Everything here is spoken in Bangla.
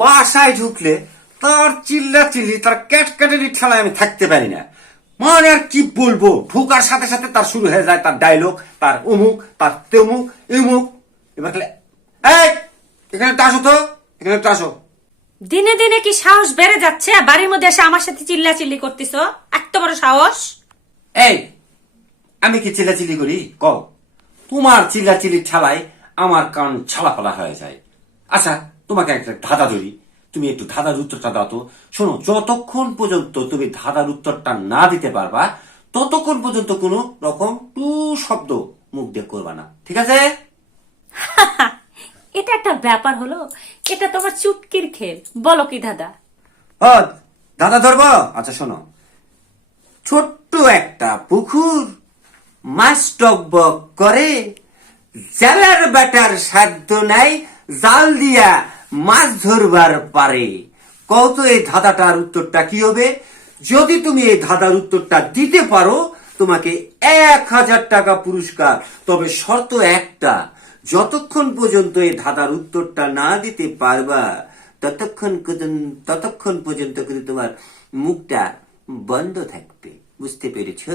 বাসায় ঢুকলে তার চিল্লা চিল্লি, তার ক্যাটক্যাটারি ঠেলায় আমি থাকতে পারি না। মানে আর কি বলবো, ঢোকার সাথে সাথে তার শুরু হয়ে যায় তার ডায়লগ, তার অমুক, তার তেমুক, ইমুক। এবার খেলে এই এখানে একটু আসো তো, এখানে একটু আসো। দিনে দিনে কি সাহস বেড়ে যাচ্ছে? বাড়ির মধ্যে এসে আমার সাথে চিল্লা চিল্লি করতেছো? এত বড় সাহস! এই আমি কি চিল্লাচিল্লি করি কও? তোমার চিল্লাচিল্লি ঠেলায় আমার কান ছালাপালা হয়ে যায়। আচ্ছা, তোমাকে একটা ধাঁধা ধরি, তুমি একটু ধাঁধার উত্তরটা দাও তো। শোনো, যতক্ষণ পর্যন্ত তুমি ধাঁধার উত্তরটা না দিতে পারবা ততক্ষণ পর্যন্ত কোনো রকম টু শব্দ মুখ দিয়ে করবা না, ঠিক আছে? এটা একটা ব্যাপার হলো? এটা তোমার চুটকির খেল। বলো কি দাদা? ও, ধাঁধা ধরবো? আচ্ছা শোনো, ছোট্ট একটা পুকুর, মাছ টকবক করে, জালার বাটার সাধ্য নাই, জাল দিয়া মাছ ধরবার পারে। কত এই ধাঁধাটার উত্তরটা কি হবে? যদি তুমি এই ধাঁধার উত্তরটা দিতে পারো তোমাকে 1000 টাকা পুরস্কার। তবে শর্ত একটা, যতক্ষণ পর্যন্ত এই ধাঁধার উত্তরটা না দিতে পারবা ততক্ষণ পর্যন্ত কিন্তু তোমার মুখটা বন্ধ থাকবে। বুঝতে পেরেছো?